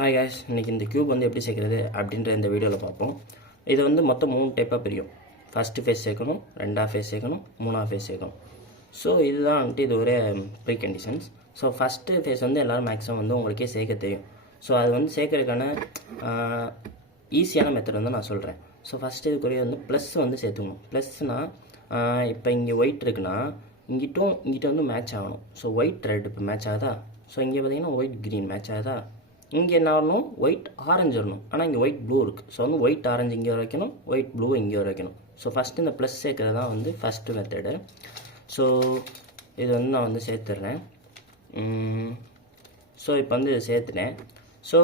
Hi cash இன்னைக்கு இந்த cube வந்து எப்படி சேர்க்குறது அப்படின்ற இந்த வீடியோவில் பார்ப்போம். இது வந்து மொத்தம் மூணு டைப்பாக பிரியும். ஃபஸ்ட்டு ஃபேஸ் சேர்க்கணும் ரெண்டாவது ஃபேஸ் சேர்க்கணும் மூணாவது ஃபேஸ் சேர்க்கணும். ஸோ இதுதான் வந்துட்டு இது ஒரே pre conditions so first phase வந்து எல்லோரும் மேக்ஸிமம் வந்து உங்களுக்கே சேர்க்க தெரியும். ஸோ அது வந்து சேர்க்கறதுக்கான ஈஸியான மெத்தட் வந்து நான் சொல்கிறேன் ஸோ ஃபஸ்ட்டு இதுக்குரிய வந்து ப்ளஸ் வந்து சேர்த்துக்கணும். ப்ளஸ்னால் இப்போ இங்கே ஒயிட் இருக்குன்னா இங்கிட்டும் இங்கிட்ட வந்து மேட்ச் ஆகணும். ஸோ ஒயிட் ரெட் இப்போ மேட்ச் ஆகுதா? ஸோ இங்கே பார்த்தீங்கன்னா ஒயிட் க்ரீன் மேட்ச் ஆகுதா? இங்கே என்ன வரணும்? ஒயிட் ஆரஞ்சு வரணும். ஆனால் இங்கே ஒயிட் ப்ளூ இருக்குது ஸோ வந்து ஒயிட் ஆரஞ்சு இங்கே வைக்கணும். ஒயிட் ப்ளூ இங்கே வர வைக்கணும். ஸோ ஃபஸ்ட்டு இந்த ப்ளஸ் சேர்க்குறது தான் வந்து ஃபஸ்ட்டு மெத்தடு ஸோ இது வந்து நான் வந்து சேர்த்துட்றேன் ஸோ இப்போ வந்து இதை சேர்த்துட்டேன். ஸோ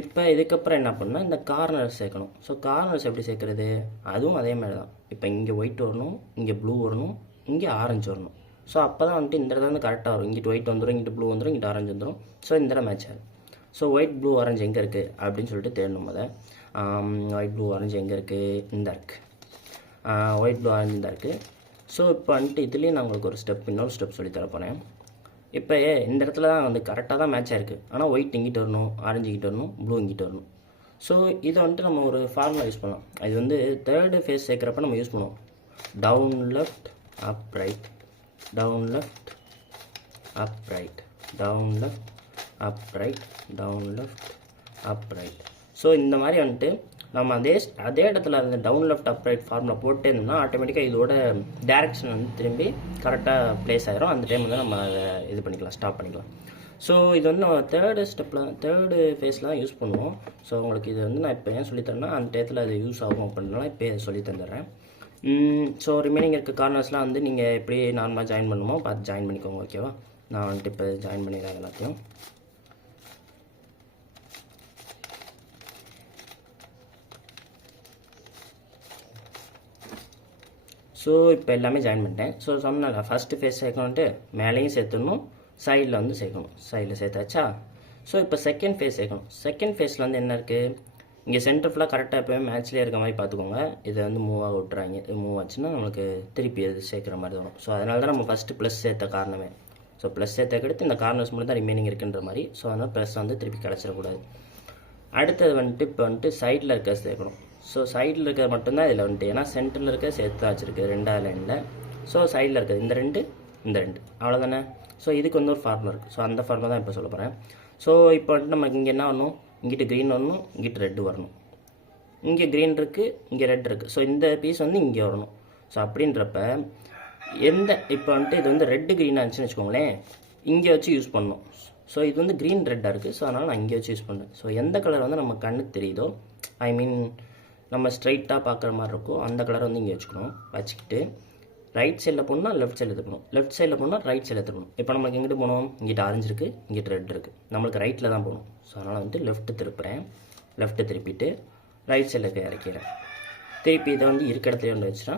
இப்போ இதுக்கப்புறம் என்ன பண்ணால் இந்த கார்னர்ஸ் சேர்க்கணும். ஸோ கார்னர்ஸ் எப்படி சேர்க்குறது? அதுவும் அதே மாதிரி தான் இப்போ இங்கே ஒயிட் வரணும் இங்கே ப்ளூ வரணும் இங்கே ஆரஞ்சு வரணும். ஸோ அப்போ தான் வந்துட்டு இந்த இடத்துல வந்து கரெக்டாக வரும். இங்கிட்டு ஒயிட் வந்துடும் இங்கிட்டு ப்ளூ வந்துடும் இங்கிட்டு ஆரஞ்சு வந்துடும் ஸோ இந்த இடம் மேட்ச் ஆகும் ஸோ ஒயிட் ப்ளூ ஆரஞ்சு எங்கே இருக்குது அப்படின்னு சொல்லிட்டு தேடணும் அதை ஒயிட் ப்ளூ ஆரஞ்சு எங்கே இருக்குது இந்த இருக்குது ஒயிட் ப்ளூ ஆரஞ்சு இந்த இருக்குது ஸோ இப்போ வந்துட்டு இதுலேயும் நான் உங்களுக்கு ஒரு ஸ்டெப் இன்னொரு ஸ்டெப் சொல்லி தரப்போனேன் இப்போ இந்த இடத்துல தான் வந்து கரெக்டாக தான் மேட்ச் ஆயிருக்கு. ஆனால் ஒயிட் இங்கிட்டு வரணும்? ஆரஞ்சு இங்கிட்டு வரணும்? ப்ளூ இங்கிட்டு வரணும்? ஸோ இதை வந்துட்டு நம்ம ஒரு ஃபார்முலா யூஸ் பண்ணலாம். இது வந்து தேர்டு ஃபேஸ் சேர்க்குறப்ப நம்ம யூஸ் பண்ணுவோம். Down left up right down left up right down left up right down left up right so இந்த மாதிரி வந்துட்டு நம்ம அதே அதே இடத்துல அந்த down left up right formula போட்டே இருந்தோம்னா ஆட்டோமேட்டிக்காக இதோட டேரெக்ஷன் வந்து திரும்பி கரெக்டாக ப்ளேஸ் ஆயிரும். அந்த டைம் வந்து நம்ம அதை இது பண்ணிக்கலாம் ஸ்டாப் பண்ணிக்கலாம். ஸோ இது வந்து நம்ம தேர்டு ஸ்டெப்பில் தேர்டு ஃபேஸில் தான் யூஸ் பண்ணுவோம். ஸோ உங்களுக்கு இது வந்து நான் இப்போ ஏன் சொல்லித்தரேன்னா அந்த டயத்தில் அது யூஸ் ஆகும் அப்படின்னா இப்போ சொல்லி தந்துடுறேன். ஸோ ரிமைனிங் இருக்க கார்னர்ஸ்லாம் வந்து நீங்கள் எப்படி நார்மலாக ஜாயின் பண்ணுமோ பார்த்து ஜாயின் பண்ணிக்கோங்க ஓகேவா நான் வந்துட்டு இப்போ ஜாயின் பண்ணிடுறேன் எல்லாத்தையும். ஸோ இப்போ எல்லாமே ஜாயின் பண்ணிட்டேன். ஸோ சொன்னல ஃபஸ்ட்டு ஃபேஸ் சேர்க்கணுன்ட்டு மேலேயும் சேர்த்துடணும் சைடில் வந்து சேர்க்கணும். சைடில் சேர்த்தாச்சா? ஸோ இப்போ செகண்ட் ஃபேஸ் சேர்க்கணும் செகண்ட் ஃபேஸில் வந்து என்ன இருக்குது இங்கே சென்டர் ஃபுல்லாக கரெக்டாக எப்போயுமே மேட்ச்லேயே இருக்க மாதிரி பார்த்துக்கோங்க. இதை வந்து மூவ் ஆக விட்றாங்க இது மூவ் ஆச்சுன்னா நம்மளுக்கு திருப்பி அது சேர்க்குற மாதிரி வரும். ஸோ அதனால தான் நம்ம ஃபஸ்ட்டு ப்ளஸ் சேர்த்த காரணமே. ஸோ ப்ளஸ் சேர்த்தக்கடுத்து இந்த கார்னர்ஸ் மட்டும் தான் ரிமைனிங் இருக்குன்ற மாதிரி. ஸோ அதனால் ப்ளஸ் வந்து திருப்பி கிடச்சிடக்கூடாது. அடுத்தது வந்துட்டு இப்போ வந்துட்டு சைடில் இருக்க சேர்க்கணும். ஸோ சைடில் இருக்கிற மட்டும்தான் இதில் வந்துட்டு. ஏன்னா சென்டரில் இருக்க சேர்த்து தான் வச்சுருக்கு ரெண்டாவது லைனில் ஸோ சைடில் இருக்கிறது இந்த ரெண்டு இந்த ரெண்டு. அவ்வளோதானே ஸோ இதுக்கு வந்து ஒரு ஃபார்முலா இருக்குது ஸோ அந்த ஃபார்முலா தான் இப்போ சொல்ல போகிறேன் ஸோ இப்போ வந்துட்டு நமக்கு இங்கே என்ன வரணும்? இங்கிட்டு க்ரீன் வரணும் இங்கிட்டு ரெட்டு வரணும். இங்கே க்ரீன் இருக்குது இங்கே ரெட் இருக்குது ஸோ இந்த பீஸ் வந்து இங்கே வரணும். ஸோ அப்படின்றப்ப எந்த இப்போ வந்துட்டு இது வந்து ரெட்டு க்ரீனாக இருந்துச்சுன்னு வச்சுக்கோங்களேன். இங்கே வச்சு யூஸ் பண்ணணும். ஸோ இது வந்து க்ரீன் ரெட்டாக இருக்குது ஸோ அதனால் நான் இங்கே வச்சு யூஸ் பண்ணுறேன் ஸோ எந்த கலர் வந்து நம்ம கண்ணுக்கு தெரியுதோ ஐ மீன் நம்ம ஸ்ட்ரைட்டாக பார்க்குற மாதிரி இருக்கும். அந்த கலரை வந்து இங்கே வச்சுக்கணும். வச்சுக்கிட்டு ரைட் சைடில் போனால் லெஃப்ட் சைடில் திருப்பணும் லெஃப்ட் சைடில் போனால் ரைட் சைடில் திருப்பணும் இப்போ நமக்கு எங்கிட்டு போகணும்? இங்கிட்ட ஆரஞ்சு இருக்குது இங்கிட்ட ரெட் இருக்குது நம்மளுக்கு ரைட்டில் தான் போகணும். ஸோ அதனால் வந்துட்டு லெஃப்ட்டு திருப்புறேன். லெஃப்ட்டு திருப்பிட்டு ரைட் சைடில் போய் இறக்கிறேன். திருப்பி இதை வந்து இருக்க இடத்துல கொண்டு வச்சுட்டா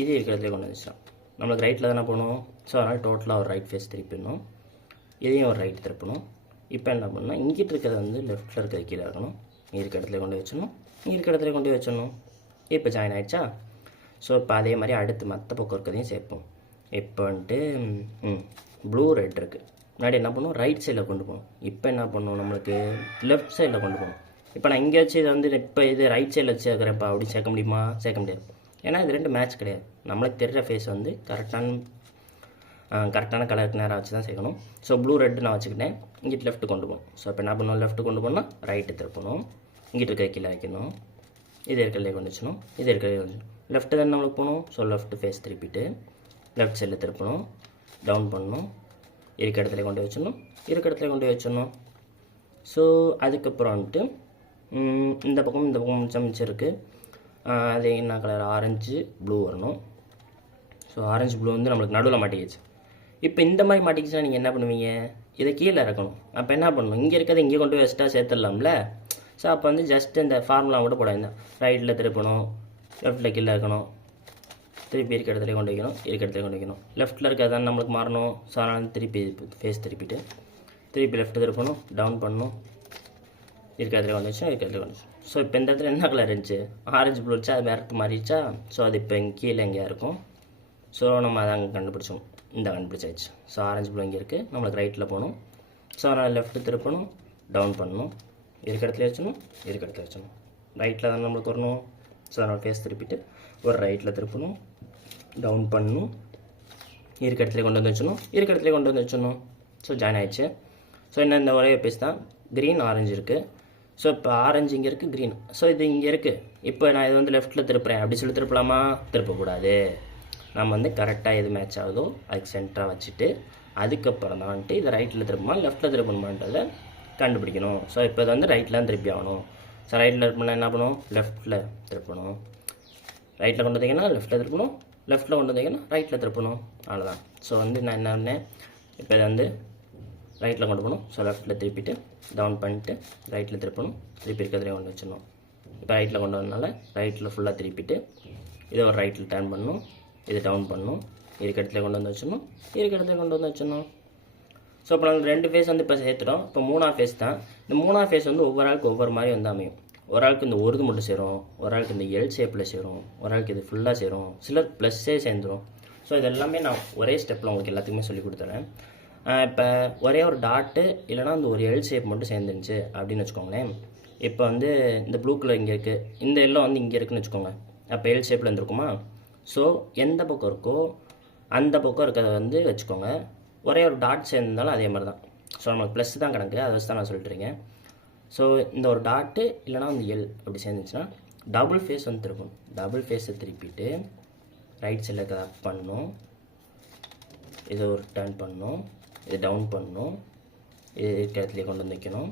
இது இருக்க இடத்துல கொண்டு வச்சுட்டான் நம்மளுக்கு ரைட்டில் தானே போகணும்? ஸோ அதனால் டோட்டலாக ஒரு ரைட் ஃபேஸ் திருப்பிடணும். இதையும் ஒரு ரைட் திருப்பணும். இப்போ என்ன பண்ணால் இங்கிட்டு இருக்கிறத வந்து லெஃப்ட்டில் இருக்கிற கீழே இருக்கணும் இருக்க இடத்துல கொண்டு வச்சிடணும். இருக்க இடத்துல கொண்டு வச்சிடணும். இப்போ ஜாயின் ஆகிடுச்சா ஸோ இப்போ அதே மாதிரி அடுத்து மற்ற பக்கம் இருக்கிறதையும் சேர்ப்போம். இப்போ வந்துட்டு ப்ளூ ரெட் இருக்குது முன்னாடி என்ன பண்ணுவோம்? ரைட் சைடில் கொண்டு போகணும் இப்போ என்ன பண்ணுவோம் நம்மளுக்கு? லெஃப்ட் சைடில் கொண்டு போகணும் இப்போ நான் இங்கே வச்சு இதை வந்து இப்போ இது ரைட் சைடில் வச்சு சேர்க்குறேன்ப்பா அப்படி சேர்க்க முடியுமா? சேர்க்க முடியாது. ஏன்னா இது ரெண்டு மேட்ச் கிடையாது. நம்மளுக்கு தெரிகிற ஃபேஸ் வந்து கரெக்டான கரெக்டான கலருக்கு நேராக வச்சு தான் சேர்க்கணும். ஸோ ப்ளூ ரெட்டு நான் வச்சுக்கிட்டேன். இங்கிட்டு லெஃப்ட் கொண்டு போகணும் ஸோ இப்போ என்ன பண்ணணும்? லெஃப்ட் கொண்டு போனால் ரைட்டு திருப்பணும் இங்கிட்டு இருக்க கீழே வைக்கணும். இது இருக்கிறதே கொண்டு வச்சணும் இது இருக்கிறதே கொஞ்சம் லெஃப்ட்டு தான் நம்மளுக்கு போகணும்? ஸோ லெஃப்ட் ஃபேஸ் திருப்பிட்டு லெஃப்ட் சைடில் திருப்பணும். டவுன் பண்ணணும். இருக்க இடத்துல கொண்டு வச்சிடணும். இருக்க இடத்துல கொண்டு வச்சிடணும். ஸோ அதுக்கப்புறம் வந்துட்டு இந்த பக்கம் இந்த பக்கம் மிச்சம் மிச்சம் இருக்குது அது என்ன கலர் ஆரஞ்சு ப்ளூ வரணும். ஸோ ஆரஞ்சு ப்ளூ வந்து நம்மளுக்கு நடுவில் மாட்டிக்கிச்சு. இப்போ இந்த மாதிரி மாட்டிக்கிச்சுன்னா நீங்கள் என்ன பண்ணுவீங்க? இதை கீழே இறக்கணும். அப்போ என்ன பண்ணணும்? இங்கே இருக்கிறத இங்கே கொண்டு போய் வச்சுட்டா சேர்த்துடலாம்ல? ஸோ அப்போ வந்து ஜஸ்ட் இந்த ஃபார்முலா கூட போட வேண்டாம் ரைட்டில் திருப்பணும். லெஃப்ட்டில் கீழே இருக்கணும் திருப்பி இருக்க இடத்துல கொண்டு வைக்கணும். இருக்க இடத்துல கொண்டு வைக்கணும். லெஃப்ட்டில் இருக்கிறது தான் நம்மளுக்கு மாறணும். ஸோ அதனால் திருப்பி ஃபேஸ் திருப்பிட்டு திருப்பி லெஃப்ட் திருப்பணும். டவுன் பண்ணணும். இருக்க இடத்துல கொண்டு வச்சோம் இருக்க இடத்துல கொண்டு வச்சோம் ஸோ இப்போ இந்த இடத்துல என்ன கலர் இருந்துச்சு? ஆரஞ்சு ப்ளூ வச்சா அது வேறு மாறிடுச்சா ஸோ அது இப்போ இங்கே கீழே எங்கேயா இருக்கும். ஸோ நம்ம அதை அங்கே கண்டுபிடிச்சோம். இந்த கண்டுபிடிச்சாச்சு. ஸோ ஆரஞ்சு ப்ளூ இங்கே இருக்குது நம்மளுக்கு ரைட்டில் போகணும். ஸோ அதனால் லெஃப்ட்டு திருப்பணும். டவுன் பண்ணணும். இருக்க இடத்துல வச்சிடணும். இருக்க இடத்துல வச்சிடணும். ரைட்டில் தான் நம்மளுக்கு வரணும். ஸோ அதனால் ஃபேஸ் திருப்பிட்டு ஒரு ரைட்டில் திருப்பணும். டவுன் பண்ணணும். இருக்க இடத்துல கொண்டு வந்து வச்சிடணும். இருக்க இடத்துல கொண்டு வந்து வச்சிடணும். ஸோ ஜாயின் ஆயிடுச்சு. ஸோ என்ன இந்த ஒரே பீஸ் தான்? க்ரீன் ஆரஞ்சு இருக்குது ஸோ இப்போ ஆரஞ்சு இங்கே இருக்குது க்ரீன் ஸோ இது இங்கே இருக்குது இப்போ நான் இது வந்து லெஃப்ட்டில் திருப்புறேன். அப்படி சொல்லி திருப்பலாமா? திருப்பக்கூடாது. நம்ம வந்து கரெக்டாக எது மேட்ச் ஆகுதோ அதுக்கு சென்டராக வச்சுட்டு அதுக்கப்புறம் தான் வந்துட்டு இதை ரைட்டில் திருப்பணுமா லெஃப்ட்டில் திருப்பணுமான்றதை கண்டுபிடிக்கணும். ஸோ இப்போ இது வந்து ரைட்டில் தான் திருப்பி ஆகணும். ஸோ ரைட்டில் திருப்பினா என்ன பண்ணணும் லெஃப்ட்டில் திருப்பணும். ரைட்டில் கொண்டு வந்தீங்கன்னா லெஃப்ட்டில் திருப்பணும். லெஃப்ட்டில் கொண்டு வந்தீங்கன்னா ரைட்டில் திருப்பணும். அவ்வளோதான் ஸோ வந்து நான் என்ன பண்ணேன்? இப்போ இதை வந்து ரைட்டில் கொண்டு போகணும். ஸோ லெஃப்ட்டில் திருப்பிட்டு டவுன் பண்ணிட்டு ரைட்டில் திருப்பணும். திருப்பி இருக்கிறதுலே கொண்டு வச்சிடணும். இப்போ ரைட்டில் கொண்டு வந்தனால ரைட்டில் ஃபுல்லாக திருப்பிட்டு இதை ஒரு ரைட்டில் டர்ன் பண்ணணும். இது டவுன் பண்ணணும் இருக்க இடத்துல கொண்டு வந்து வச்சிடணும். இருக்க இடத்துல கொண்டு வந்து வச்சிடணும். ஸோ இப்போ நாங்கள் ரெண்டு ஃபேஸ் வந்து இப்போ சேர்த்துட்டோம். இப்போ மூணாவது ஃபேஸ் தான். இந்த மூணாவது ஃபேஸ் வந்து ஒவ்வொரு ஆளுக்கு ஒவ்வொரு மாதிரி வந்து அமையும். ஒரு ஆளுக்கு இந்த ஒருது மட்டும் சேரும். ஒரு ஆளுக்கு இந்த எல் ஷேப்பில் சேரும். ஒரு ஆளுக்கு இது ஃபுல்லாக சேரும். சிலர் ப்ளஸ்ஸே சேர்ந்துரும். ஸோ இது எல்லாமே நான் ஒரே ஸ்டெப்பில் உங்களுக்கு எல்லாத்துக்குமே சொல்லி கொடுத்துறேன். இப்போ ஒரே ஒரு டாட்டு இல்லைனா அந்த ஒரு எல் ஷேப் மட்டும் சேர்ந்துருந்துச்சு அப்படின்னு வச்சுக்கோங்களேன். இப்போ வந்து இந்த ப்ளூ கலர் இங்கே இருக்குது இந்த எல்லாம் வந்து இங்கே இருக்குன்னு வச்சுக்கோங்க. அப்போ எல் ஷேப்பில் இருந்திருக்குமா? ஸோ எந்த பக்கம் இருக்கோ அந்த பக்கம் இருக்கிறத வந்து வச்சுக்கோங்க. ஒரே ஒரு டாட் சேர்ந்தாலும் அதே மாதிரி தான். ஸோ நமக்கு ப்ளஸ் தான் கணக்கு அதை வச்சு தான் நான் சொல்லிட்டு ஸோ இந்த ஒரு டாட்டு இல்லைனா வந்து எல் அப்படி சேர்ந்துச்சுன்னா டபுள் ஃபேஸ் வந்து திருப்பணும். டபுள் ஃபேஸை திருப்பிட்டு ரைட் சைடில் இருக்கிறத அப் பண்ணணும். இதை ஒரு டர்ன் பண்ணும் இது டவுன் பண்ணணும். இது இருக்கிற இடத்துலேயே கொண்டு வந்து வைக்கணும்.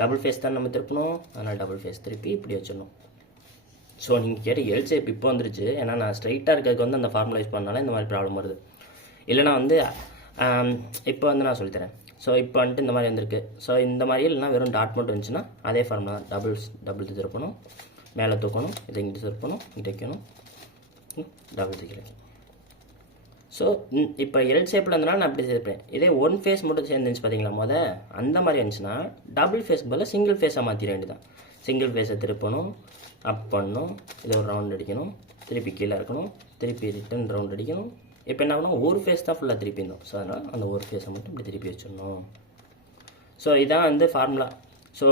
டபுள் ஃபேஸ் தான் நம்ம திருப்பணும். அதனால் டபுள் ஃபேஸ் திருப்பி இப்படி வச்சிடணும். ஸோ நீங்கள் கேட்ட எல் ஷேப் இப்போ வந்துருச்சு. ஏன்னா நான் ஸ்ட்ரைட்டாக இருக்கிறதுக்கு வந்து அந்த ஃபார்முலா யூஸ் பண்ணனால இந்த மாதிரி ப்ராப்ளம் வருது. இல்லைனா வந்து இப்போ வந்து நான் சொல்லித்தரேன். ஸோ இப்போ வந்துட்டு இந்த மாதிரி வந்திருக்கு. ஸோ இந்த மாதிரி இல்லைனா வெறும் டாட் மட்டும் இருந்துச்சுன்னா அதே ஃபார்முலா டபுள்ஸ் டபுள் திருப்பணும். மேலே தூக்கணும். இதை இங்கே திருப்பணும். இங்கே வைக்கணும். டபுள் தூக்கி ஸோ இப்போ எல் ஷேப்பில் இருந்தனால நான் அப்படி சேர்ப்பேன் இதே ஒன் ஃபேஸ் மட்டும் சேர்ந்துச்சு பார்த்தீங்களா முத? அந்த மாதிரி இருந்துச்சுன்னா டபுள் ஃபேஸ் பதில் சிங்கிள் ஃபேஸாக மாற்றிட வேண்டியதான் சிங்கிள் ஃபேஸை திருப்பணும். அப் பண்ணணும். இதில் ஒரு ரவுண்ட் அடிக்கணும். திருப்பி கீழே இருக்கணும் திருப்பி ரிட்டன் ரவுண்ட் அடிக்கணும். இப்போ என்ன பண்ணணும்? ஒரு ஃபேஸ் தான் ஃபுல்லாக திருப்பி இருந்தோம் ஸோ அதனால் அந்த ஒரு ஃபேஸை மட்டும் இப்படி திருப்பி வச்சிடணும். ஸோ இதான் வந்து ஃபார்முலா ஸோ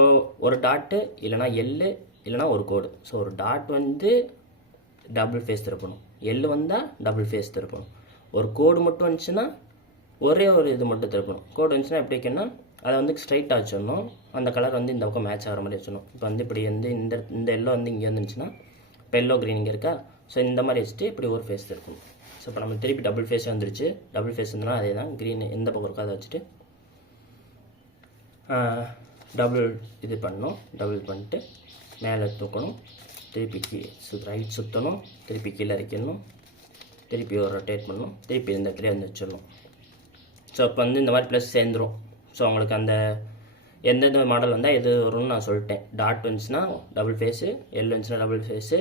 ஒரு டாட்டு இல்லைனா எள்ளு இல்லைனா ஒரு கோடு ஸோ ஒரு டாட் வந்து டபுள் ஃபேஸ் திருப்பணும். எள்ளு வந்தால் டபுள் ஃபேஸ் திருப்பணும். ஒரு கோடு மட்டும் வந்துச்சுன்னா ஒரே ஒரு இது மட்டும் திருப்பணும். கோடு வந்துச்சுன்னா எப்படி வைக்கணும்னா அதை வந்து ஸ்ட்ரைட்டாக வச்சிடணும். அந்த கலர் வந்து இந்த பக்கம் மேட்ச் ஆகிற மாதிரி வச்சிடணும். இப்போ வந்து இப்படி வந்து இந்த இந்த எல்லோ வந்து இங்கே வந்துச்சுன்னா இப்போ எல்லோ க்ரீன் இங்கே இருக்கா? ஸோ இந்த மாதிரி வச்சுட்டு இப்படி ஒரு ஃபேஸ் இருக்கும் ஸோ இப்போ நம்ம திருப்பி டபுள் ஃபேஸ் வந்துருச்சு. டபுள் ஃபேஸ் இருந்தனா அதே தான் க்ரீன் எந்த பக்கம் இருக்கோ அதை வச்சுட்டு டபுள் இது பண்ணணும். டபுள் பண்ணிட்டு மேலே தூக்கணும். திருப்பி கீ சுத் ரைட் சுற்றணும் திருப்பி கீழே இறக்கணும் திருப்பி ஒரு ரொட்டேட் பண்ணணும். திருப்பி இந்த இடத்துல வந்து வச்சிடணும். ஸோ இப்போ வந்து இந்த மாதிரி ப்ளஸ் சேர்ந்துரும். ஸோ உங்களுக்கு அந்த எந்தெந்த மாடல் வந்தால் எது வரும்னு நான் சொல்லிட்டேன். டாட் வந்துச்சுன்னா டபுள் ஃபேஸு எல் வந்துச்சுன்னா டபுள் ஃபேஸு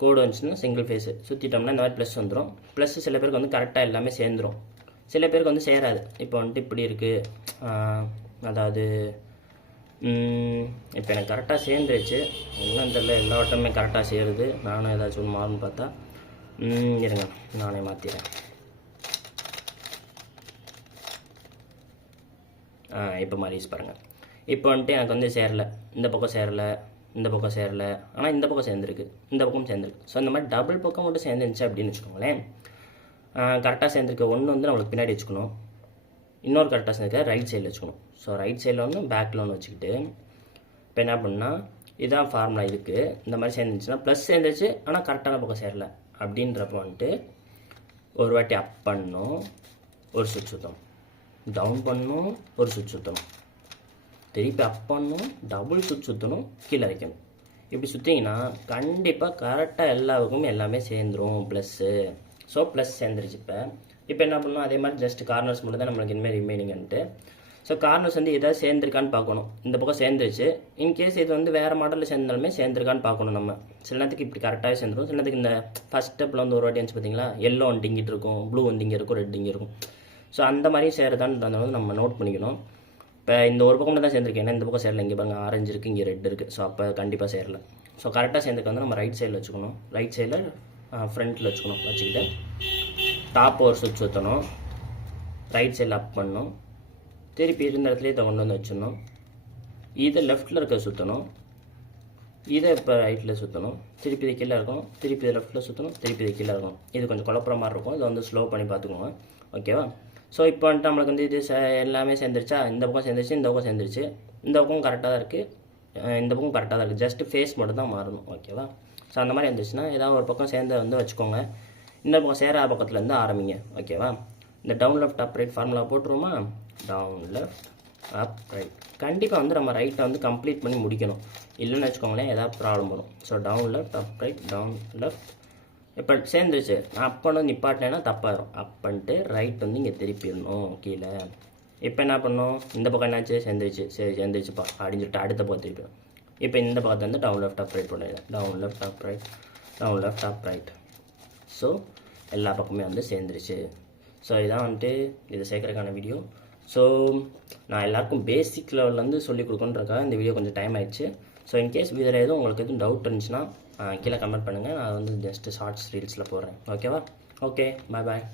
கோடு வந்துச்சுன்னா சிங்கிள் ஃபேஸு சுற்றிட்டோம்னா இந்த மாதிரி ப்ளஸ் வந்துடும் ப்ளஸ் சில பேருக்கு வந்து கரெக்டாக எல்லாமே சேர்ந்துரும். சில பேருக்கு வந்து சேராது. இப்போ வந்துட்டு இப்படி இருக்குது அதாவது இப்போ எனக்கு கரெக்டாக சேர்ந்துருச்சு. என்னன்னு தெரியல. எல்லா வட்டமே கரெக்டாக சேருது. நானும் ஏதாச்சும் ஒன்று மாறுன்னு பார்த்தா இருங்க. நானே மாற்றிடுறேன் இப்போ மாதிரி யூஸ் பாருங்கள் இப்போ வந்துட்டு எனக்கு வந்து சேரல. இந்த பக்கம் சேரல இந்த பக்கம் சேரல. ஆனால் இந்த பக்கம் சேர்ந்துருக்கு. இந்த பக்கம் சேர்ந்துருக்கு. ஸோ இந்த மாதிரி டபுள் பக்கம் மட்டும் சேர்ந்துருந்துச்சு அப்படின்னு வச்சுக்கோங்களேன். கரெக்டாக சேர்ந்துருக்க. ஒன்று வந்து நம்மளுக்கு பின்னாடி வச்சுக்கணும். இன்னொரு கரெக்டாக சேர்ந்துருக்க ரைட் சைடில் வச்சுக்கணும். ஸோ ரைட் சைடில் ஒன்று பேக்கில் ஒன்று வச்சுக்கிட்டு இப்போ என்ன பண்ணால் இதான் ஃபார்முலா இருக்குது இந்த மாதிரி சேர்ந்துச்சுன்னா ப்ளஸ் சேர்ந்துச்சு ஆனால் கரெக்டான பக்கம் சேரல. அப்படின்றப்ப வந்துட்டு ஒரு வாட்டி அப் பண்ணணும். ஒரு சுவிட்ச் சுத்தம் டவுன் பண்ணணும் ஒரு சுவிட்ச் சுற்றணும் திருப்பி அப் பண்ணணும் டபுள் சுவிட்ச் சுற்றணும் கீழே வைக்கணும். இப்படி சுற்றிங்கன்னா கண்டிப்பாக கரெக்டாக எல்லாருக்கும் எல்லாமே சேர்ந்துரும் ப்ளஸ்ஸு ஸோ ப்ளஸ் சேர்ந்துருச்சு இப்போ. இப்போ என்ன பண்ணணும்? அதே மாதிரி ஜஸ்ட் கார்னர்ஸ் மட்டும் தான் நம்மளுக்கு இனிமேல் ரிமைனிங்ன்ட்டு ஸோ கார்னர்ஸ் வந்து எதாவது சேர்ந்துருக்கான்னு பார்க்கணும். இந்த பக்கம் சேர்ந்துருச்சு. இன்கேஸ் இது வந்து வேறு மாடலில் சேர்ந்தாலுமே சேர்ந்துருக்கான்னு பார்க்கணும் நம்ம. சில நேரத்துக்கு இப்படி கரெக்டாக சேர்ந்துரும். சில நேரத்துக்கு இந்த ஃபஸ்ட் ஸ்டெப்பில் வந்து ஒரு வாட்டி வந்து பார்த்தீங்களா எல்லோ வந்து இங்கிட்டு இருக்கும் ப்ளூ வந்து இங்கே இருக்கும் ரெட் இங்கே இருக்கும். ஸோ அந்த மாதிரி சேருதான்றத வந்து நம்ம நோட் பண்ணிக்கணும். இப்போ இந்த ஒரு பக்கம் தான் சேர்ந்துருக்கேன். ஏன்னா இந்த பக்கம் சேரல. இங்கே பாருங்க ஆரஞ்சு இருக்குது இங்கே ரெட் இருக்குது ஸோ அப்போ கண்டிப்பாக சேரல. ஸோ கரெக்டாக சேர்ந்துக்க வந்து நம்ம ரைட் சைடில் வச்சுக்கணும். ரைட் சைடில் ஃப்ரண்ட்டில் வச்சுக்கணும். வச்சுக்கிட்டு டாப் ஒரு சுவிட்ச் ஊற்றணும் ரைட் சைடில் அப் பண்ணணும். திருப்பி இருந்த இடத்துலையே இதை கொண்டு வந்து வச்சிடணும். இதை லெஃப்ட்டில் இருக்க சுற்றணும் இதை இப்போ ரைட்டில் சுற்றணும் திருப்பி இது கீழே இருக்கும் திருப்பி இது லெஃப்ட்டில் சுற்றணும் திருப்பி இது கீழே இருக்கும் இது கொஞ்சம் குழப்புற மாதிரி இருக்கும். இதை வந்து ஸ்லோ பண்ணி பார்த்துக்கோங்க. ஓகேவா ஸோ இப்போ வந்துட்டு நம்மளுக்கு வந்து இது எல்லாமே சேர்ந்துருச்சா? இந்த பக்கம் சேர்ந்துருச்சு இந்த பக்கம் சேர்ந்துருச்சு. இந்த பக்கம் கரெக்டாக தான் இருக்குது இந்த பக்கம் கரெக்டாக தான் இருக்குது ஜஸ்ட் ஃபேஸ் மட்டும் தான் மாறணும் ஓகேவா ஸோ அந்த மாதிரி இருந்துச்சுன்னா ஏதாவது ஒரு பக்கம் சேர்ந்த வந்து வச்சுக்கோங்க. இந்த பக்கம் சேரா பக்கத்துலேருந்து ஆரம்பிங்க ஓகேவா இந்த down left up right formula போட்டுருவோமா? Down left up right கண்டிப்பாக வந்து நம்ம ரைட்டை வந்து கம்ப்ளீட் பண்ணி முடிக்கணும். இல்லைன்னு வச்சுக்கோங்களேன் ஏதாவது ப்ராப்ளம் வரும். So down left up right down left இப்போ சேர்ந்துருச்சு. நான் அப் பண்ண நிப்பாட்டினேன்னா தப்பாயிரும். அப்பன்ட்டு ரைட் வந்து இங்கே திருப்பிடணும் கீழே. இப்போ என்ன பண்ணோம் இந்த பக்கம் என்னாச்சு? சேர்ந்துருச்சு. சரி சேர்ந்துருச்சுப்பா. அப்படின்னு சொல்லிட்டு அடுத்த பக்கம் திருப்பிடும் இப்போ இந்த பக்கத்தை வந்து டவுன் லெஃப்ட் அப் ரைட் பண்ணிடலாம் down left up right down left up right so எல்லா பக்கமே வந்து சேர்ந்துருச்சு. ஸோ இதான் வந்துட்டு இதை சேர்க்குறதுக்கான வீடியோ ஸோ நான் எல்லாருக்கும் பேசிக் லெவல்லேருந்து சொல்லிக் கொடுக்கணுன்றக்காக இந்த வீடியோ கொஞ்சம் டைம் ஆயிடுச்சு. ஸோ இன்கேஸ் இதில் எதுவும் உங்களுக்கு எதுவும் டவுட் இருந்துச்சுன்னா கீழே கமெண்ட் பண்ணுங்கள் நான் வந்து ஜஸ்ட்டு ஷார்ட்ஸ் ரீல்ஸில் போடுறேன். ஓகேவா ஓகே பாய் பாய்